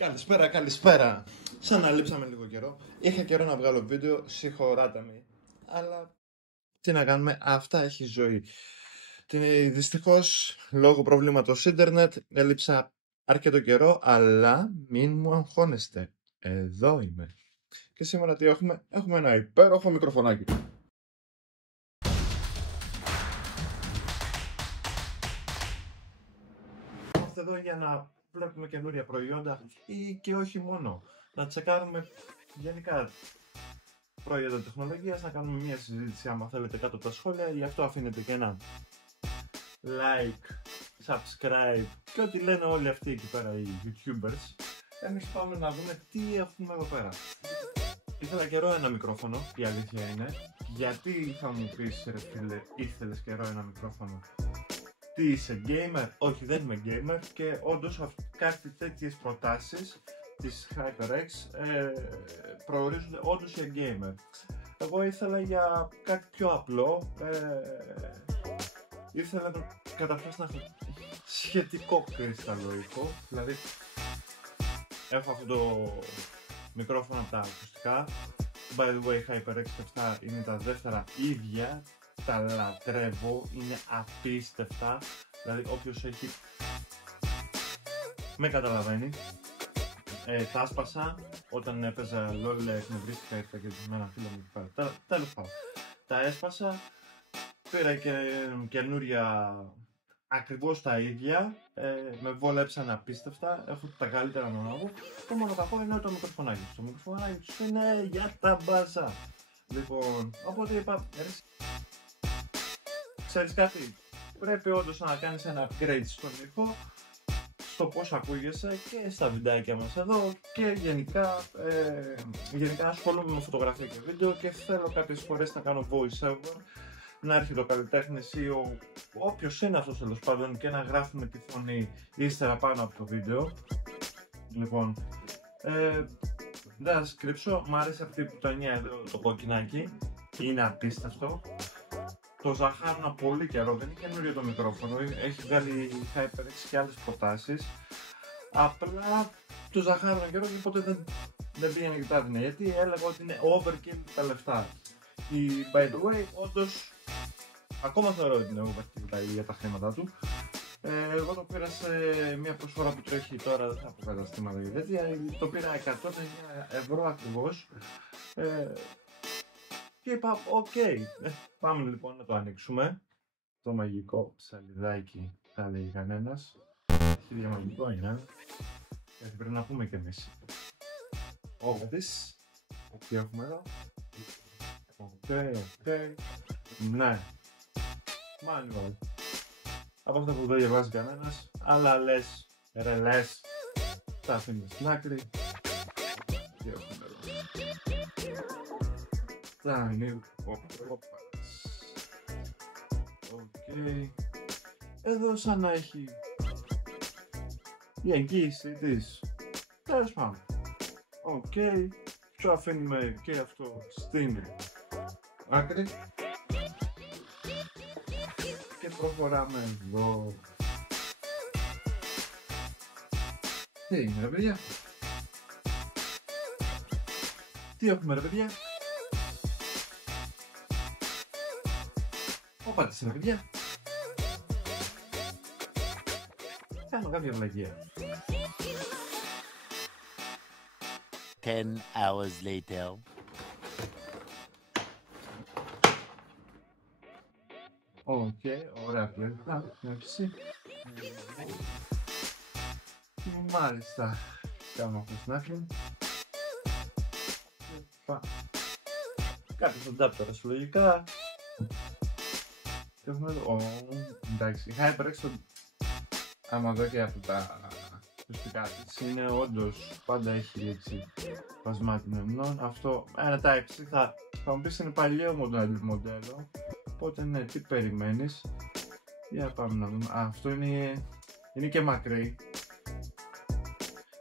Καλησπέρα, καλησπέρα. Σαν να λείψαμε λίγο καιρό. Είχα καιρό να βγάλω βίντεο, συγχωράτε με. Αλλά τι να κάνουμε, αυτά έχει ζωή. Δυστυχώς, λόγω προβλήματος ίντερνετ, έλειψα αρκετό καιρό, αλλά μην μου αγχώνεστε. Εδώ είμαι. Και σήμερα τι έχουμε? Έχουμε ένα υπέροχο μικροφωνάκι. Είμαστε εδώ για να βλέπουμε καινούρια προϊόντα ή και όχι μόνο. Να τσεκάρουμε γενικά προϊόντα τεχνολογίας, να κάνουμε μια συζήτηση άμα θέλετε κάτω από τα σχόλια. Γι' αυτό αφήνετε και ένα like, subscribe και ό,τι λένε όλοι αυτοί εκεί πέρα οι YouTubers. Εμείς πάμε να δούμε τι έχουμε εδώ πέρα. Ήθελα καιρό ένα μικρόφωνο, η αλήθεια είναι. Γιατί θα μου πεις ρε φίλε, ήθελες καιρό ένα μικρόφωνο? Τι είσαι gamer? Όχι, δεν είμαι gamer και όντως κάτι τέτοιες προτάσεις της HyperX προορίζονται όντως για gamer. Εγώ ήθελα για κάτι πιο απλό, ήθελα καταρχάς να έχω σχετικό κρυσταλλό ήχο, δηλαδή έχω αυτό το μικρόφωνο από τα ακουστικά. By the way, HyperX και αυτά είναι τα δεύτερα ίδια, τα λατρεύω, είναι απίστευτα, δηλαδή όποιος έχει με καταλαβαίνει. Τα άσπασα όταν έπαιζα LOL, εκνευρίστηκα, ήρθα και με ένα φίλο μου εκεί πέρα. Τέλος πάντων, τα έσπασα, πήρα και καινούρια ακριβώς τα ίδια, με βόλεψαν απίστευτα, έχω τα καλύτερα να ανάβω. Το μόνο κακό είναι το μικροφωνάκι. Το μικροφωνάκι τους είναι για τα μπάζα. Λοιπόν, οπότε είπα, ξέρεις κάτι, πρέπει όντως να κάνεις ένα upgrade στον ήχο, στο πώς ακούγεσαι και στα βιντεάκια μας εδώ και γενικά ασχολούμαι με φωτογραφία και βίντεο και θέλω κάποιες φορές να κάνω voice over, να έρχεται ο καλλιτέχνης ή όποιος είναι αυτός τέλος πάντων και να γράφουμε τη φωνή ύστερα πάνω από το βίντεο. Λοιπόν, δεν θα σας κρύψω, μου άρεσε αυτή που το 9 εδώ το κοκκινάκι, είναι απίστευτο. Το ζαχάρωνα πολύ καιρό, δεν είναι καινούριο το μικρόφωνο, έχει βγάλει HyperX και άλλες προτάσεις. Απλά το ζαχάρωνα καιρό και ποτέ δεν πήγαινε και τα έδινα, γιατί έλεγα ότι είναι overkill τα λεφτά. By the way, όντως, ακόμα θεωρώ ότι είναι overkill για τα χρήματα του. Εγώ το πήρα σε μια προσφορά που τρέχει τώρα, δεν θα πω καταστήματα και τέτοια, το πήρα 109 ευρώ ακριβώς. Και είπα, οκ, πάμε λοιπόν να το ανοίξουμε. Το μαγικό ψαλιδάκι θα λέει κανένας. Χίλια μαγικό είναι, γιατί πρέπει να πούμε και εμείς. Όγδης, τι έχουμε εδώ? Οκ, ναι, manual. Από αυτά που δεν διαβάζει κανένας, αλλά λες, λες, τα αφήνουμε στην άκρη. Τι έχουμε εδώ? Τα ανοίγουμε. Οκ. Εδώ σαν να έχει η εγγύηση της. Τέλος πάντων. Οκ. Το αφήνουμε και αυτό στην άκρη. Και προχωράμε εδώ. Τι είναι ρε παιδιά? Τι έχουμε ρε παιδιά? Πάτησε ρε παιδιά. Κάνω κάποια βλαγεία. 10 hours later. Οκ, ωραία πλέον. Μάλιστα. Κάνω αυτό στην άκρη. Κάποιος αντάπτορας λογικά. Και έχουμε εδώ, εντάξει, η HyperX, άμα δω και από τα ακουστικά της, είναι όντως, πάντα έχει έτσι πασμάτι μεμνών. Αυτό, ένα Type-C θα μου πεις είναι παλιό μοντέλο, οπότε ναι, τι περιμένεις? Για πάμε να δούμε, αυτό είναι και μακρύ,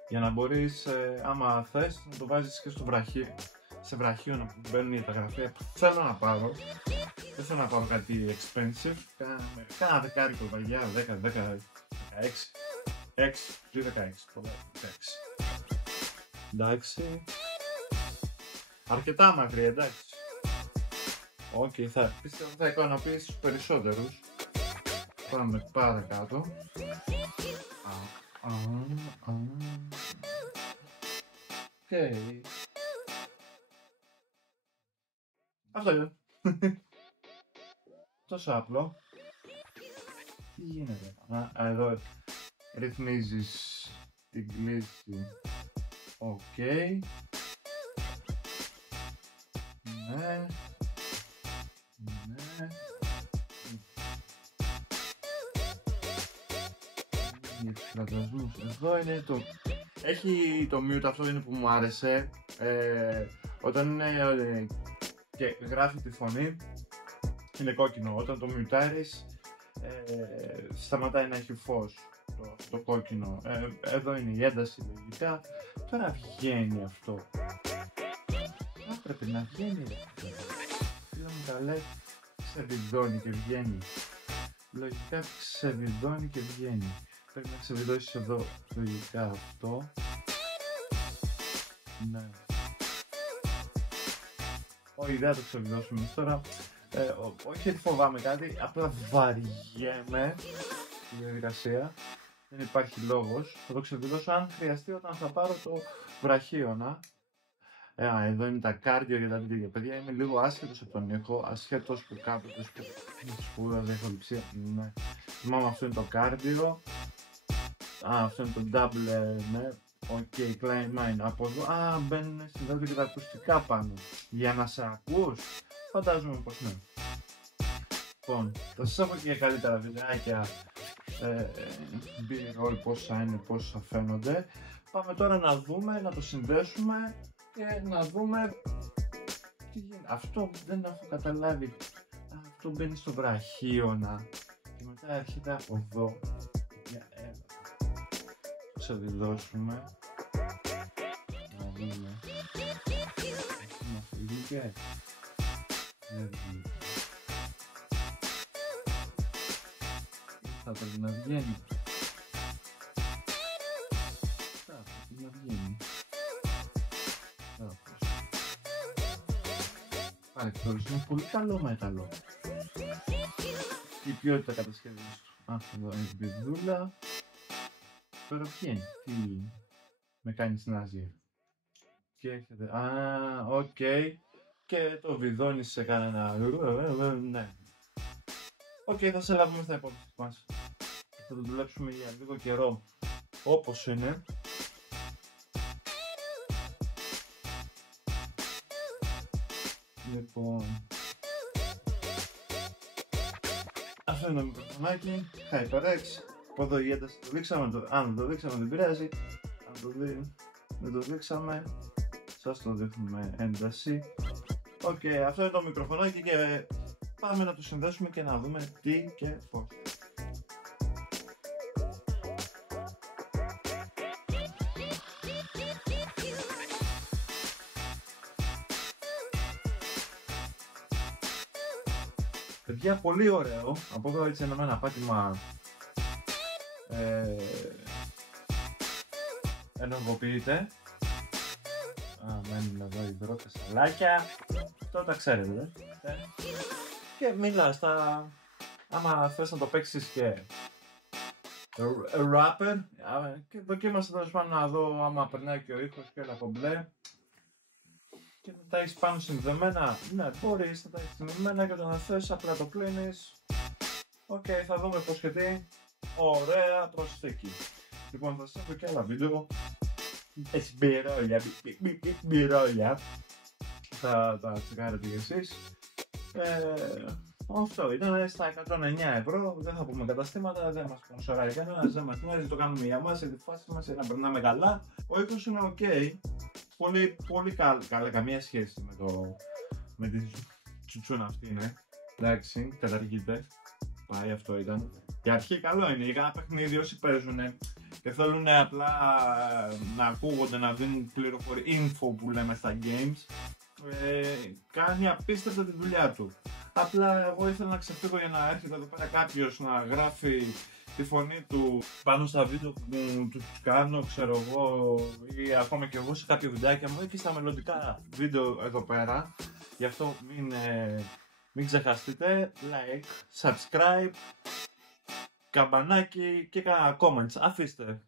για να μπορείς, άμα θες, να το βάζεις και στο σε βραχείο να μπαίνουν τα γραφεία που θέλω να πάρω. Δεν θέλω να πάρω κάτι expensive, κάνα δεκάρικο βαγιά, 10, 16, 6, 16, πολλά, 16. Εντάξει. Αρκετά μακριά, εντάξει. Οκ, πιστεύω θα ικανοποιήσει τους περισσότερους. Πάμε παρακάτω. Οκ. Αυτό είναι. Τόσο απλό. Τι γίνεται? Εδώ ρυθμίζεις την κλίση. Οκ. Ναι. Ναι. Εδώ είναι το... Έχει το mute, αυτό είναι που μου άρεσε. Όταν είναι και γράφει τη φωνή, είναι κόκκινο. Όταν το μιουτάρεις, σταματάει να έχει φως το κόκκινο. Εδώ είναι η ένταση λογικά. Τώρα βγαίνει αυτό. Πρέπει να βγαίνει. Φίλε μου καλέ, ξεβιδώνει και βγαίνει. Λογικά ξεβιδώνει και βγαίνει. Πρέπει να ξεβιδώσεις εδώ λογικά αυτό. Ναι. Όχι, δεν θα το ξεβιδώσουμε τώρα. Όχι γιατί φοβάμαι κάτι, απλά βαριέμαι στη διαδικασία. Δεν υπάρχει λόγος. Θα το ξεβιδώσω αν χρειαστεί όταν θα πάρω το βραχίωνα. Εδώ είναι τα κάρδιο για τα βίντεο. Παιδιά, είμαι λίγο άσχετος από τον ήχο, ασχέτως που κάποτε σπούδαζα ηχοληψία. Ναι. Θυμάμαι, αυτό είναι το κάρδιο. Αυτό είναι το double, ναι. Οκ, climb mine. Από εδώ, μπαίνουν στη δόντια και τα ακουστικά πάνω. Για να σε ακούς, φαντάζομαι πως ναι. Λοιπόν, θα σας έχω και καλύτερα βιντεάκια B-roll, πόσα είναι, πόσα φαίνονται. Πάμε τώρα να δούμε, να το συνδέσουμε και να δούμε τι γίνεται. Αυτό δεν έχω καταλάβει. Αυτό μπαίνει στο βραχίωνα και μετά έρχεται από εδώ. Για έλα. Το ξεδιδώσουμε. Να δούμε. Να φύγει και δεν βγει. Θα πρέπει να βγαίνει. Θα πρέπει να βγαίνει. Παρεκτορισμό, πολύ καλό μέταλλο. Η ποιότητα κατασκευής του. Εδώ είναι η μπιδούλα. Τώρα βγαίνει. Τι με κάνει συνάζια. Και έρχεται. Οκ. Και το βιδώνεις σε κανένα. Ναι. Οκ, θα σε λάβουμε στα υπόλοιπα μας. Θα το δουλέψουμε για λίγο καιρό όπως είναι. Λοιπόν, αυτό είναι το μικροφωνάκι, HyperX. Από εδώ η ένταση το δείξαμε, αν το δείξαμε δεν πειράζει. Αν δεν το δείξαμε, σας το δείχνουμε ένταση. Οκ, αυτό είναι το μικροφωνάκι και πάμε να το συνδέσουμε και να δούμε τι και πώς. Παιδιά, πολύ ωραίο. Από εδώ έτσι ένα πάτημα ενεργοποιείται. Μένουν εδώ οι δρότες σαλάκια. Αυτό τα ξέρετε. Και μιλάς, άμα θες να το παίξεις και rapper, και δοκίμασα τέλος πάντων να δω άμα περνάει και ο ήχος και όλα από μπλε. Και να τα έχεις πάνω συνδεμένα, ναι, μπορείς να τα έχεις συνδεμένα και όταν θες απλά το κλείνεις. Οκ, θα δούμε πώς και τι. Ωραία προσθήκη. Λοιπόν, θα σας έχω και άλλα βίντεο. Έχει μπυρόλια. Θα τα τσεκάρετε κι εσείς. Αυτό ήταν στα 109 ευρώ. Δεν θα πούμε καταστήματα, δεν μας σπονσοράρει κανένας, δεν μας νοιάζει, το κάνουμε για μας, για τη φάση μας, για να περνάμε καλά. Ο ήχος είναι ok. Πολύ καλά, καμία σχέση με τη τσουτσούνα αυτή είναι. Εντάξει, καταργείται. Πάει, αυτό ήταν. Για αρχή καλό είναι, για ένα παιχνίδι όσοι παίζουν και θέλουν απλά να ακούγονται, να δίνουν info που λέμε στα games. Κάνει απίστευτα τη δουλειά του. Απλά εγώ ήθελα να ξεφύγω για να έρχεται εδώ πέρα κάποιος να γράφει τη φωνή του πάνω στα βίντεο που τους κάνω, ξέρω εγώ, ή ακόμα και εγώ σε κάποια βιντεάκια μου και στα μελλοντικά βίντεο εδώ πέρα. Γι' αυτό μην ξεχαστείτε, like, subscribe, καμπανάκι και κάνα comments, αφήστε,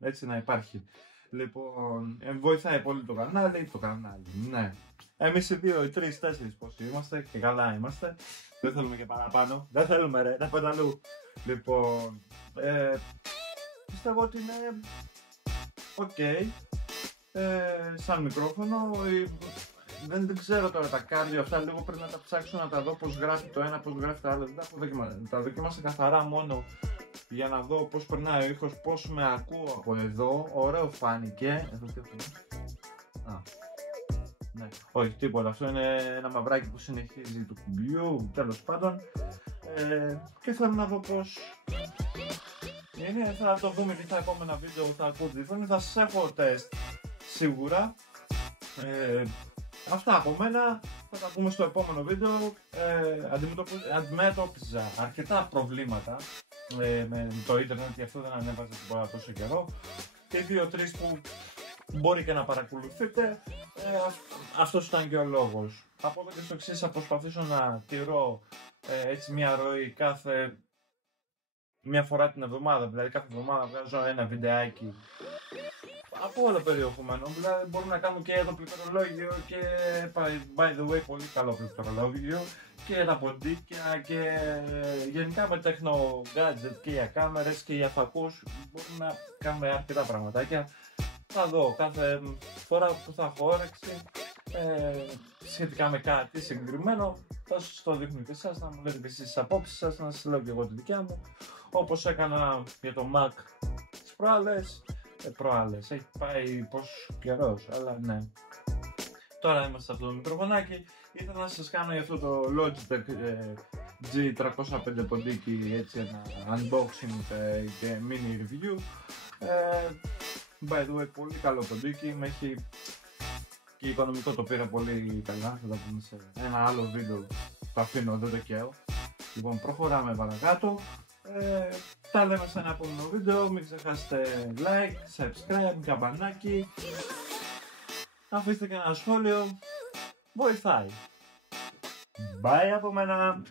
έτσι να υπάρχει. Λοιπόν, βοηθάει πολύ το κανάλι, ναι. Εμείς οι δύο, οι τρεις, τέσσερις πόσοι είμαστε και καλά είμαστε. Δεν θέλουμε και παραπάνω, δεν θέλουμε ρε, να πέντε αλλού. Λοιπόν, πιστεύω ότι είναι ok, σαν μικρόφωνο. Δεν ξέρω τώρα τα κάρδιο αυτά, λίγο πρέπει να τα ψάξω να τα δω πώς γράφει το ένα, πώς γράφει το άλλο. Δεν τα έχω δοκιμάσει. Τα δοκίμασα καθαρά μόνο για να δω πώς περνάει ο ήχος, πώς με ακούω από εδώ. Ωραίο φάνηκε. Εδώ τι έχω. Ναι, όχι τίποτα. Αυτό είναι ένα μαυράκι που συνεχίζει του κουμπιού, τέλος πάντων. Και θέλω να δω πώς είναι. Θα το δούμε και στα επόμενα βίντεο, θα ακούω τη φωνή. Θα σας έχω τεστ σίγουρα. Αυτά από μένα, θα τα πούμε στο επόμενο βίντεο. Αντιμέτωπιζα αρκετά προβλήματα με το ίντερνετ, γι' αυτό δεν ανέβαζα τίποτα τόσο καιρό. Και 2-3 που μπορεί και να παρακολουθείτε, αυτός ήταν και ο λόγος. Από εδώ και στο εξής θα προσπαθήσω να τηρώ έτσι μια ροή μια φορά την εβδομάδα, δηλαδή κάθε εβδομάδα βγάζω ένα βιντεάκι από όλο περιεχομένο. Δηλαδή μπορούμε να κάνουμε και το πληκτρολόγιο και by the way πολύ καλό πληκτρολόγιο και τα ποντίκια και γενικά με τέχνο gadget και για κάμερες και για φακούς μπορούμε να κάνουμε αρκετά πραγματάκια. Θα δω κάθε φορά που θα έχω όρεξη σχετικά με κάτι συγκεκριμένο, θα σας το δείχνω και εσάς, να μου λέτε και εσείς τις απόψεις σας, να σας λέω και εγώ τη δικιά μου, όπως έκανα για το Mac τις προάλλες, έχει πάει πόσος καιρός, αλλά ναι. Τώρα είμαστε σε αυτό το μικροφωνάκι, ήθελα να σας κάνω για αυτό το Logitech G305 ποντίκι, έτσι ένα unboxing και mini review. By the way, πολύ καλό ποντίκι, με έχει και οικονομικό, το πήρα πολύ καλά, θα τα πούμε σε ένα άλλο βίντεο, το αφήνω, δεν το καίω. Λοιπόν, προχωράμε παρακάτω, τα λέμε σε ένα επόμενο βίντεο, μην ξεχάσετε like, subscribe, καμπανάκι, αφήστε και ένα σχόλιο, βοηθάει. Bye από μένα!